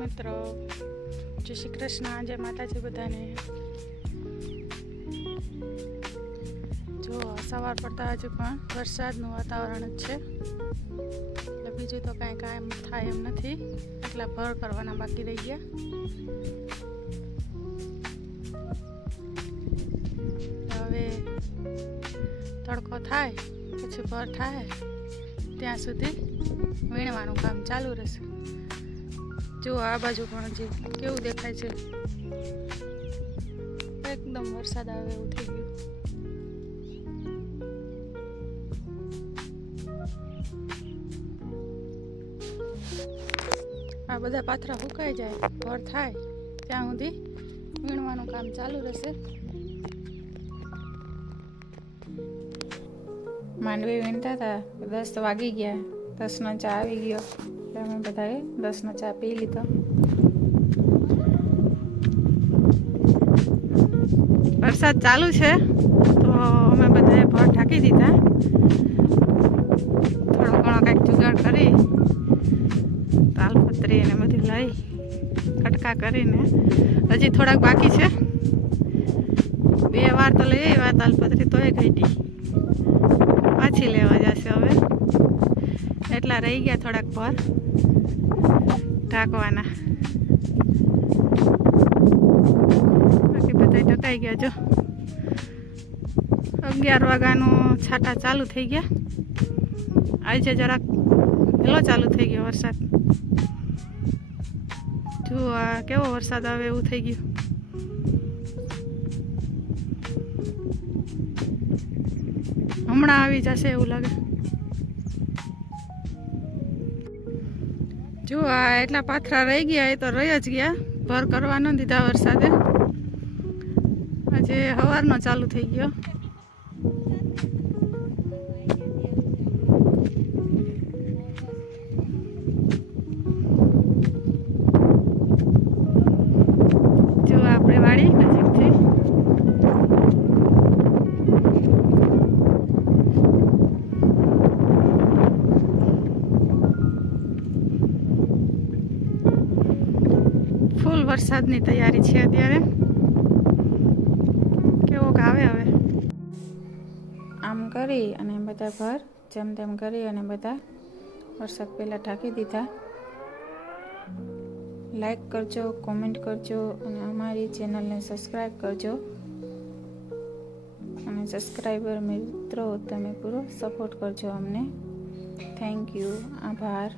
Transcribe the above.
મિત્રો, જય શ્રી કૃષ્ણ, જય માતાજી બધાને। જો સવાર પડતા હજુ પણ વરસાદનું વાતાવરણ જ છે, એટલે બીજું તો કાંઈ કામ થાય એમ નથી, એટલા ભર કરવાના બાકી રહી ગયા। હવે તડકો થાય પછી ભર થાય ત્યાં સુધી વીણવાનું કામ ચાલુ રહેશે। જો આ બાજુ પણ હજી કેવું દેખાય છે, એકદમ વરસાદ આવે એવું થઈ ગયું। આ બધા પાથરા સુકાઈ જાય, ભર થાય ત્યાં સુધી વીણવાનું કામ ચાલુ રહેશે। માંડવી વીણતા હતા, 10 વાગી ગયા, 10નો ચા આવી ગયો, એટલે અમે બધાએ 10નો ચા પી લીધો। વરસાદ ચાલુ છે તો અમે બધાએ ભર ઢાંકી દીધા, થોડો ઘણો કંઈક જુગાડ કરી તાલપત્રી ને બધી લઈ કટકા કરીને, હજી થોડાક બાકી છે, 2 વાર તો લઈ આવ્યા તાલપત્રી, તોય ઘટી, પાછી લેવા જશે હવે, એટલા રહી ગયા થોડાક ભર ઢાંકવાના, બાકી બધા ઢકાઈ ગયા। જો 11 વાગ્યાનું છાંટા ચાલુ થઈ ગયા, આજે જરાક વહેલો ચાલુ થઈ ગયો વરસાદ। જો આ કેવો વરસાદ આવે એવું થઈ ગયું। હમણાં આવી જશે એવું લાગે। જો આ એટલા પાથરા રહી ગયા, એ તો રહી જ ગયા, ભર કરવા ન દીધા વરસાદે, આજે સવારનો ચાલુ થઈ ગયો। જો આપણે વાડી નજીકથી ફૂલ વરસાદની તૈયારી છે અત્યારે, કેવોક આવે હવે। આમ કરી અને બધા ઘર જેમ તેમ કરી અને બધા વરસાદ પહેલાં ઢાંકી દીધા। લાઈક કરજો, કોમેન્ટ કરજો અને અમારી ચેનલને સબસ્ક્રાઈબ કરજો, અને સબસ્ક્રાઈબર મિત્રો તમે પૂરો સપોર્ટ કરજો અમને। થેન્ક યુ, આભાર।